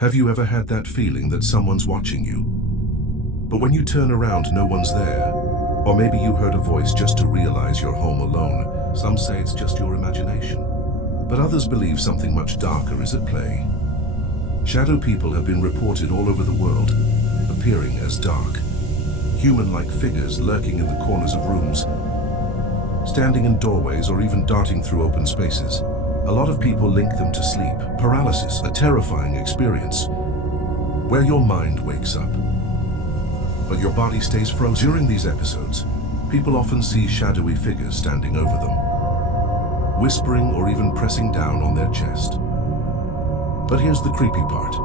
Have you ever had that feeling that someone's watching you? But when you turn around, no one's there. Or maybe you heard a voice just to realize you're home alone. Some say it's just your imagination. But others believe something much darker is at play. Shadow people have been reported all over the world, appearing as dark, human-like figures lurking in the corners of rooms, standing in doorways or even darting through open spaces. A lot of people link them to sleep paralysis, a terrifying experience where your mind wakes up, but your body stays frozen. During these episodes, people often see shadowy figures standing over them, whispering or even pressing down on their chest. But here's the creepy part.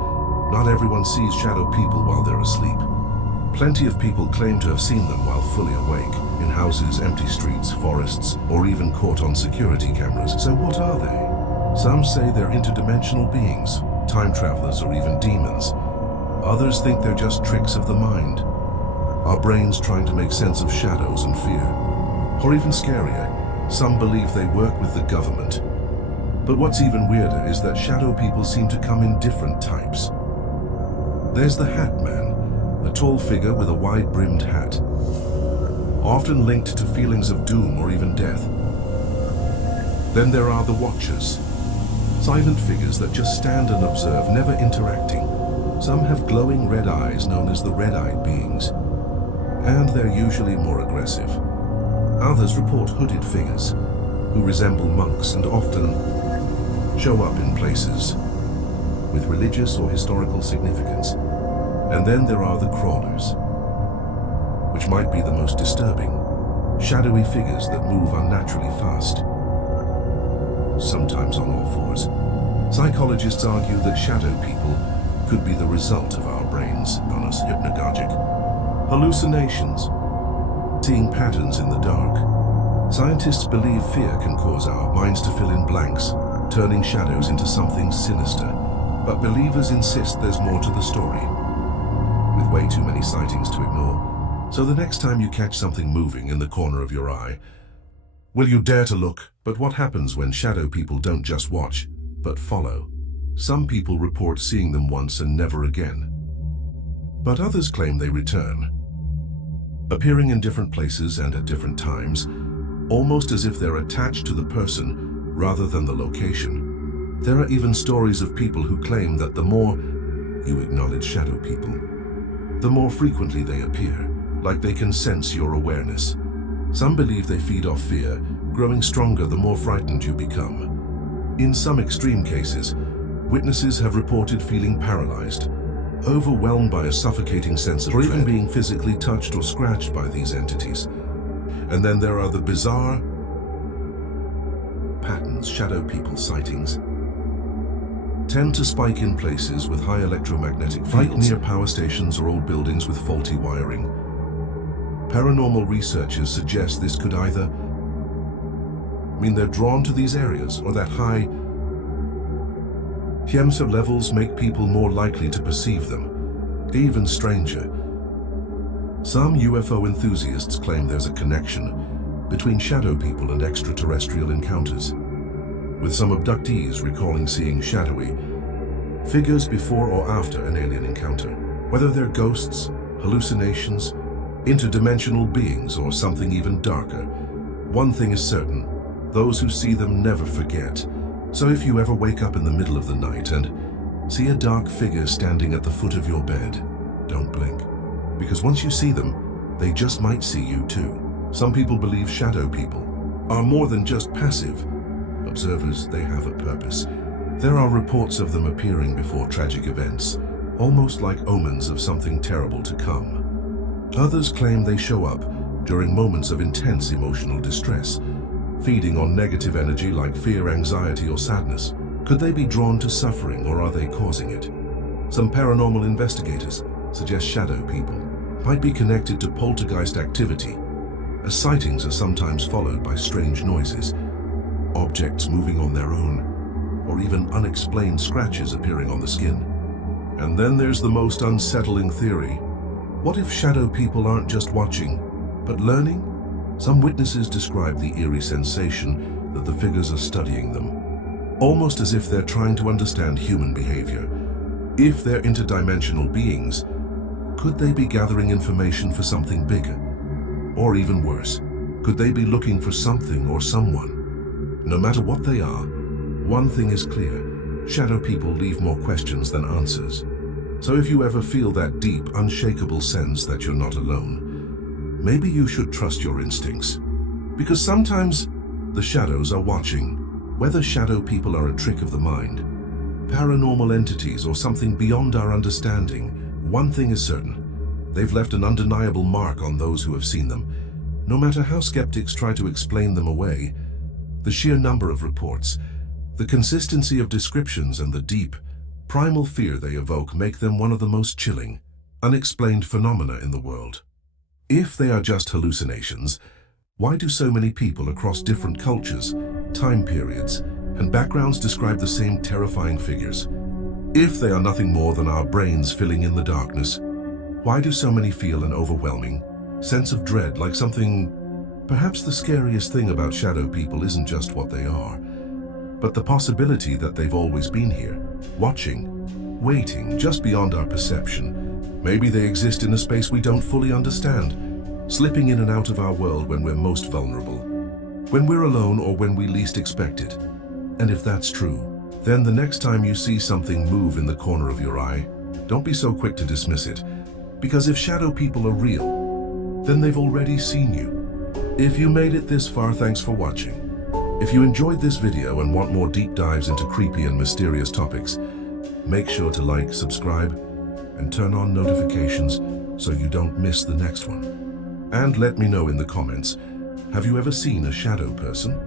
Not everyone sees shadow people while they're asleep. Plenty of people claim to have seen them while fully awake, in houses, empty streets, forests, or even caught on security cameras. So what are they? Some say they're interdimensional beings, time travelers, or even demons. Others think they're just tricks of the mind, our brains trying to make sense of shadows and fear. Or even scarier, some believe they work with the government. But what's even weirder is that shadow people seem to come in different types. There's the Hat Man, a tall figure with a wide-brimmed hat, often linked to feelings of doom or even death. Then there are the Watchers, silent figures that just stand and observe, never interacting. Some have glowing red eyes known as the red-eyed beings, and they're usually more aggressive. Others report hooded figures who resemble monks and often show up in places with religious or historical significance. And then there are the Crawlers, which might be the most disturbing. Shadowy figures that move unnaturally fast, sometimes on all fours. Psychologists argue that shadow people could be the result of our brains, known as hypnagogic hallucinations, seeing patterns in the dark. Scientists believe fear can cause our minds to fill in blanks, turning shadows into something sinister. But believers insist there's more to the story, with way too many sightings to ignore. So the next time you catch something moving in the corner of your eye, will you dare to look? But what happens when shadow people don't just watch, but follow? Some people report seeing them once and never again. But others claim they return, appearing in different places and at different times, almost as if they're attached to the person rather than the location. There are even stories of people who claim that the more you acknowledge shadow people, the more frequently they appear, like they can sense your awareness. Some believe they feed off fear, growing stronger the more frightened you become. In some extreme cases, witnesses have reported feeling paralyzed, overwhelmed by a suffocating sense of dread, or even being physically touched or scratched by these entities. And then there are the bizarre patterns. Shadow people sightings tend to spike in places with high electromagnetic fields, like near power stations or old buildings with faulty wiring. Paranormal researchers suggest this could either mean they're drawn to these areas, or that high EMF levels make people more likely to perceive them. Even stranger, some UFO enthusiasts claim there's a connection between shadow people and extraterrestrial encounters, with some abductees recalling seeing shadowy figures before or after an alien encounter. Whether they're ghosts, hallucinations, interdimensional beings, or something even darker, one thing is certain: those who see them never forget. So if you ever wake up in the middle of the night and see a dark figure standing at the foot of your bed, don't blink. Because once you see them, they just might see you too. Some people believe shadow people are more than just passive observers. They have a purpose. There are reports of them appearing before tragic events, almost like omens of something terrible to come. Others claim they show up during moments of intense emotional distress, feeding on negative energy like fear, anxiety, or sadness. Could they be drawn to suffering, or are they causing it? Some paranormal investigators suggest shadow people might be connected to poltergeist activity, as sightings are sometimes followed by strange noises, objects moving on their own, or even unexplained scratches appearing on the skin. And then there's the most unsettling theory. What if shadow people aren't just watching, but learning? Some witnesses describe the eerie sensation that the figures are studying them, almost as if they're trying to understand human behavior. If they're interdimensional beings, could they be gathering information for something bigger? Or even worse, could they be looking for something or someone? No matter what they are, one thing is clear: shadow people leave more questions than answers. So if you ever feel that deep, unshakable sense that you're not alone, maybe you should trust your instincts. Because sometimes the shadows are watching. Whether shadow people are a trick of the mind, paranormal entities, or something beyond our understanding, one thing is certain: they've left an undeniable mark on those who have seen them. No matter how skeptics try to explain them away, the sheer number of reports, the consistency of descriptions, and the deep, primal fear they evoke make them one of the most chilling, unexplained phenomena in the world. If they are just hallucinations, why do so many people across different cultures, time periods, and backgrounds describe the same terrifying figures? If they are nothing more than our brains filling in the darkness, why do so many feel an overwhelming sense of dread, like something? Perhaps the scariest thing about shadow people isn't just what they are, but the possibility that they've always been here, watching, waiting, just beyond our perception. Maybe they exist in a space we don't fully understand, slipping in and out of our world when we're most vulnerable, when we're alone, or when we least expect it. And if that's true, then the next time you see something move in the corner of your eye, don't be so quick to dismiss it. Because if shadow people are real, then they've already seen you. If you made it this far, thanks for watching. If you enjoyed this video and want more deep dives into creepy and mysterious topics, make sure to like, subscribe, and turn on notifications so you don't miss the next one. And let me know in the comments, have you ever seen a shadow person?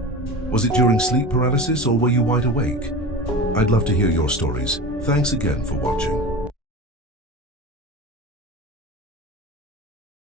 Was it during sleep paralysis, or were you wide awake? I'd love to hear your stories. Thanks again for watching.